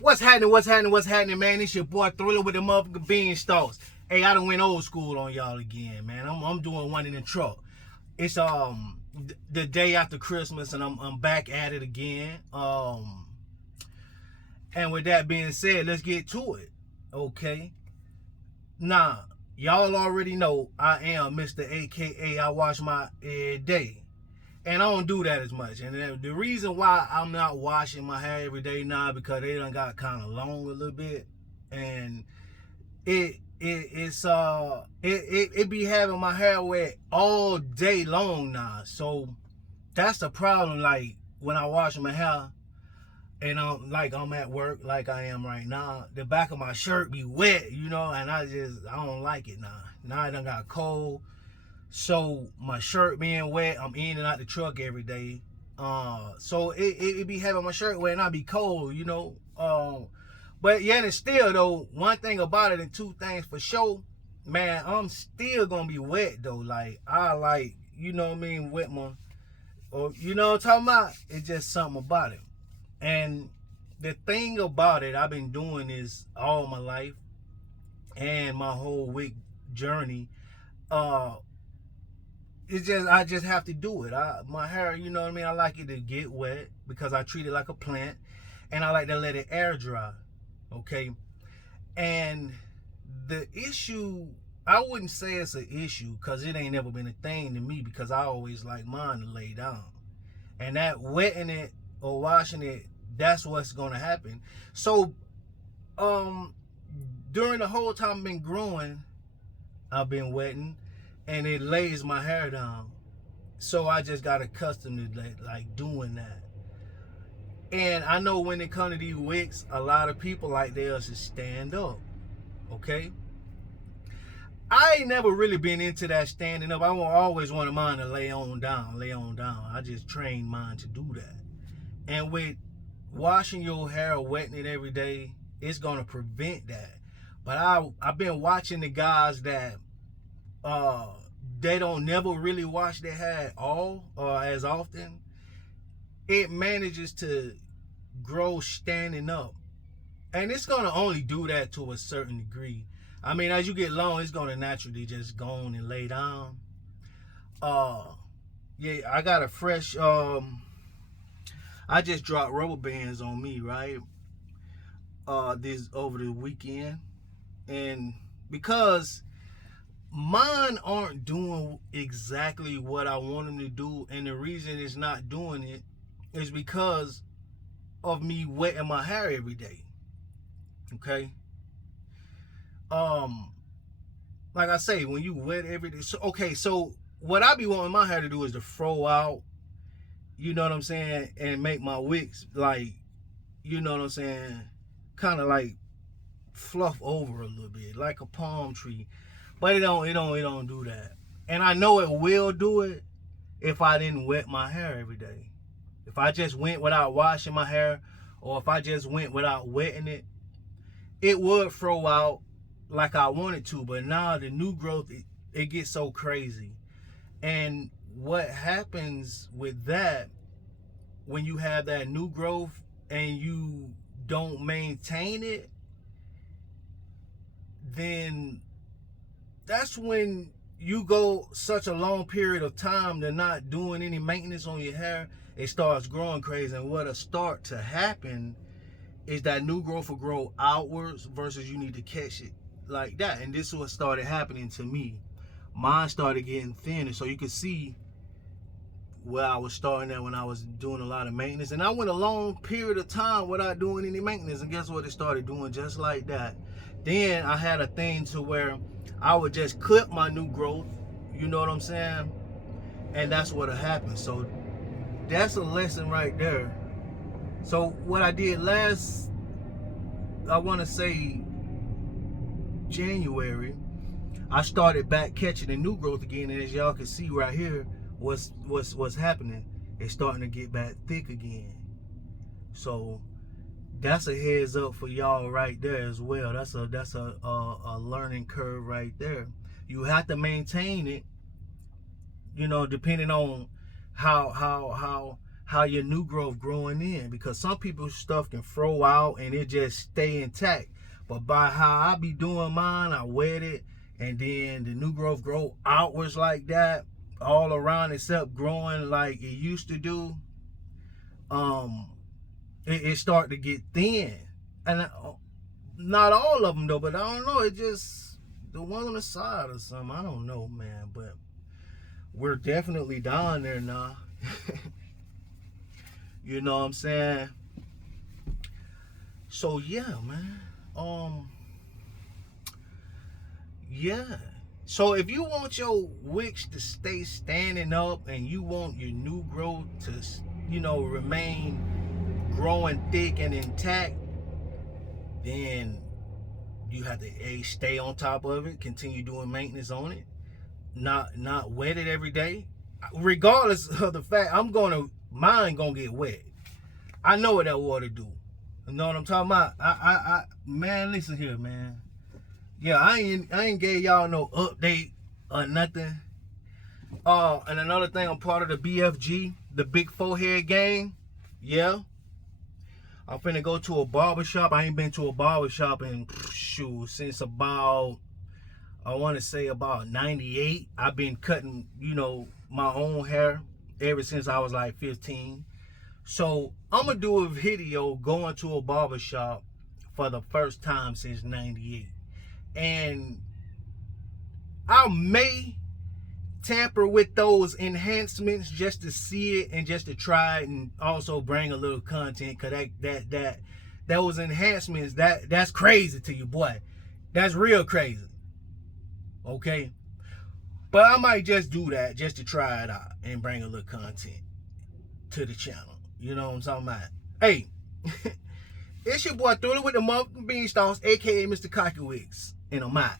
What's happening, man? It's your boy Thriller with the motherfucking beanstalks. Hey, I done went old school on y'all again, man. I'm doing one in the truck. It's the day after Christmas, and I'm back at it again. And with that being said, let's get to it. Okay. Now, y'all already know I am Mr. AKA I wash my every day. And I don't do that as much. And the reason why I'm not washing my hair every day now because they done got kind of long a little bit, and it be having my hair wet all day long now. So that's the problem. Like when I wash my hair and I'm at work like I am right now, the back of my shirt be wet, and I don't like it now. Now it done got cold. So my shirt being wet, I'm in and out the truck every day. So it be having my shirt wet and I be cold, But yet and still though, one thing about it and two things for sure, man, I'm still gonna be wet though. Like I wet my, or what I'm talking about? It's just something about it. And the thing about it, I've been doing this all my life and my whole wick journey. I just have to do it. My hair, I like it to get wet because I treat it like a plant, and I like to let it air dry. Okay. And the issue, I wouldn't say it's an issue because it ain't never been a thing to me because I always like mine to lay down. And that wetting it or washing it, that's what's gonna happen. So during the whole time I've been growing, I've been wetting, and it lays my hair down. So I just got accustomed to like doing that. And I know when it comes to these wicks, a lot of people like theirs to stand up. Okay? I ain't never really been into that standing up. I always wanted mine to lay on down. I just trained mine to do that. And with washing your hair, wetting it every day, it's gonna prevent that. But I've been watching the guys that they don't never really wash their hair at all or as often. It manages to grow standing up, and it's gonna only do that to a certain degree. I mean, as you get long, it's gonna naturally just go on and lay down. Yeah, I got a fresh I just dropped rubber bands on me, right? This over the weekend, and because mine aren't doing exactly what I want them to do, and the reason it's not doing it is because of me wetting my hair every day. Okay. Like I say, when you wet every day, so what I be wanting my hair to do is to throw out, you know what I'm saying, and make my wicks like, you know what I'm saying, kind of like fluff over a little bit, like a palm tree. But it don't do that. And I know it will do it if I didn't wet my hair every day. If I just went without washing my hair, or if I just went without wetting it, it would throw out like I wanted to. But now the new growth, it gets so crazy. And what happens with that, when you have that new growth and you don't maintain it, then that's when you go such a long period of time to not doing any maintenance on your hair, it starts growing crazy. And what'll start to happen is that new growth will grow outwards versus you need to catch it like that. And this is what started happening to me. Mine started getting thinner. So you can see where I was starting at when I was doing a lot of maintenance. And I went a long period of time without doing any maintenance. And guess what it started doing? Just like that. Then I had a thing to where I would just clip my new growth, you know what I'm saying? And that's what'll happen. So that's a lesson right there. So what I did last, I want to say January, I started back catching the new growth again. And as y'all can see right here, what's happening, it's starting to get back thick again. So that's a heads up for y'all right there as well. That's a learning curve right there. You have to maintain it, depending on how how your new growth growing in, because some people's stuff can throw out and it just stay intact. But by how I be doing mine, I wet it, and then the new growth grow outwards like that, all around, except growing like it used to do. It start to get thin, and not all of them though. But I don't know. It just the one on the side or something. I don't know, man. But we're definitely down there now. You know what I'm saying? So yeah, man. Yeah. So if you want your wicks to stay standing up and you want your new growth to, remain growing thick and intact, then you have to stay on top of it, continue doing maintenance on it, not wet it every day. Regardless of the fact, mine gonna get wet. I know what that water do. You know what I'm talking about? Man, listen here, man. Yeah, I ain't gave y'all no update or nothing. And another thing, I'm part of the BFG, the Big Forehead Gang. Yeah. I'm finna go to a barbershop. I ain't been to a barbershop in since about, I want to say about 98. I've been cutting, my own hair ever since I was like 15. So I'm gonna do a video going to a barbershop for the first time since 98. And I may tamper with those enhancements just to see it and just to try it, and also bring a little content, cause that those enhancements, that's crazy to you, boy. That's real crazy. Okay? But I might just do that just to try it out and bring a little content to the channel. You know what I'm talking about? Hey, it's your boy Thriller with the motherfucking Beanstalks, aka Mr. Cocky Wicks, and I'm out.